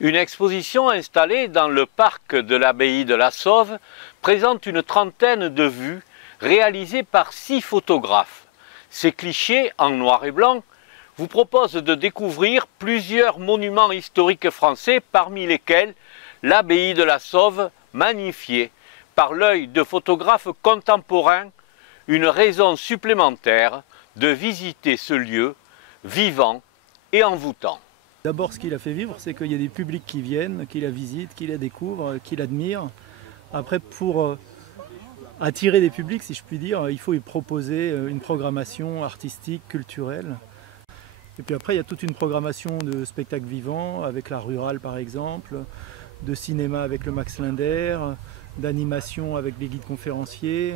Une exposition installée dans le parc de l'abbaye de la Sauve présente une trentaine de vues réalisées par 6 photographes. Ces clichés en noir et blanc vous proposent de découvrir plusieurs monuments historiques français, parmi lesquels l'abbaye de la Sauve, magnifiée par l'œil de photographes contemporains, une raison supplémentaire de visiter ce lieu vivant et envoûtant. D'abord, ce qu'il a fait vivre, c'est qu'il y a des publics qui viennent, qui la visitent, qui la découvrent, qui l'admirent. Après, pour attirer des publics, si je puis dire, il faut y proposer une programmation artistique, culturelle. Et puis après, il y a toute une programmation de spectacles vivants, avec l'art rural par exemple, de cinéma avec le Max Linder, d'animation avec les guides conférenciers.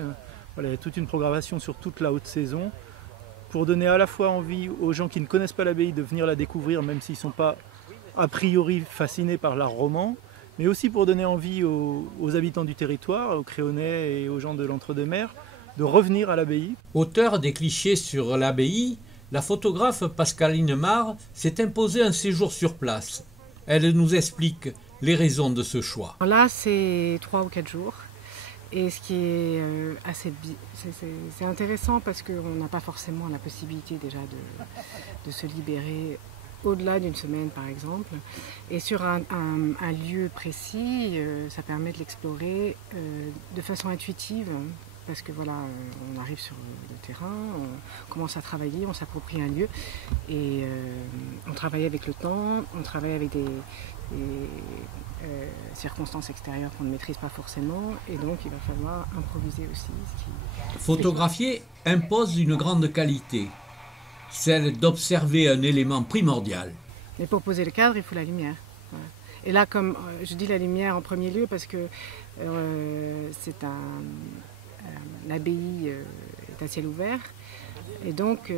Voilà, il y a toute une programmation sur toute la haute saison, pour donner à la fois envie aux gens qui ne connaissent pas l'abbaye de venir la découvrir, même s'ils ne sont pas a priori fascinés par l'art roman, mais aussi pour donner envie aux habitants du territoire, aux Créaunais et aux gens de l'Entre-deux-Mers, de revenir à l'abbaye. Auteur des clichés sur l'abbaye, la photographe Pascaline Mar s'est imposée un séjour sur place. Elle nous explique les raisons de ce choix. Là, c'est 3 ou 4 jours. Et ce qui est c'est intéressant parce qu'on n'a pas forcément la possibilité déjà de se libérer au-delà d'une semaine par exemple. Et sur un lieu précis, ça permet de l'explorer de façon intuitive. Parce que voilà, on arrive sur le terrain, on commence à travailler, on s'approprie un lieu et on travaille avec le temps, on travaille avec des circonstances extérieures qu'on ne maîtrise pas forcément et donc il va falloir improviser aussi. Photographier impose une grande qualité, celle d'observer un élément primordial. Mais pour poser le cadre, il faut la lumière. Voilà. Et là, comme je dis la lumière en premier lieu parce que l'abbaye est à ciel ouvert et donc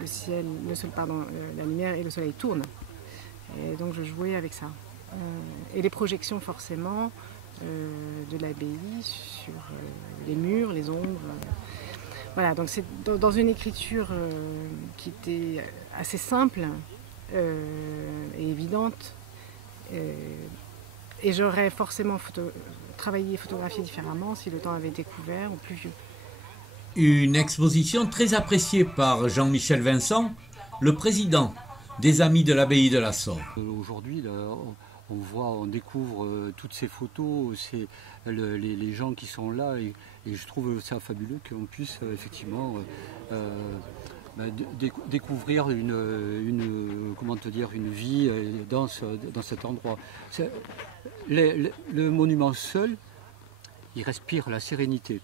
la lumière et le soleil tournent. Et donc je jouais avec ça. Et les projections forcément de l'abbaye sur les murs, les ombres. Voilà, donc c'est dans une écriture qui était assez simple et évidente. Et j'aurais forcément travaillé et photographié différemment si le temps avait été couvert ou plus vieux. Une exposition très appréciée par Jean-Michel Vincent, le président des Amis de l'abbaye de la Sauve. Aujourd'hui, on découvre toutes ces photos, les gens qui sont là et je trouve ça fabuleux qu'on puisse effectivement découvrir une vie dans cet endroit. Le monument seul, il respire la sérénité.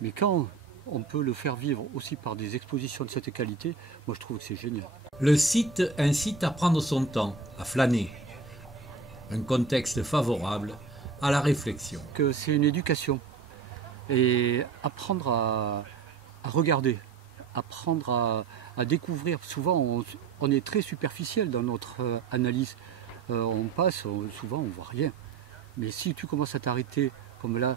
Mais quand on peut le faire vivre aussi par des expositions de cette qualité, moi je trouve que c'est génial. Le site incite à prendre son temps, à flâner. Un contexte favorable à la réflexion. C'est une éducation. Et apprendre à regarder, apprendre à découvrir. Souvent, on est très superficiel dans notre analyse. On passe, souvent, on ne voit rien. Mais si tu commences à t'arrêter, comme là,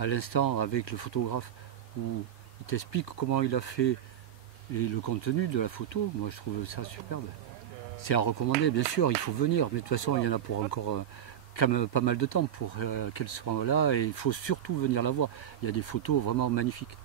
à l'instant, avec le photographe, où il t'explique comment il a fait le contenu de la photo, moi je trouve ça superbe. C'est à recommander, bien sûr, il faut venir, mais de toute façon, il y en a pour encore quand même pas mal de temps pour qu'elle soit là, et il faut surtout venir la voir. Il y a des photos vraiment magnifiques.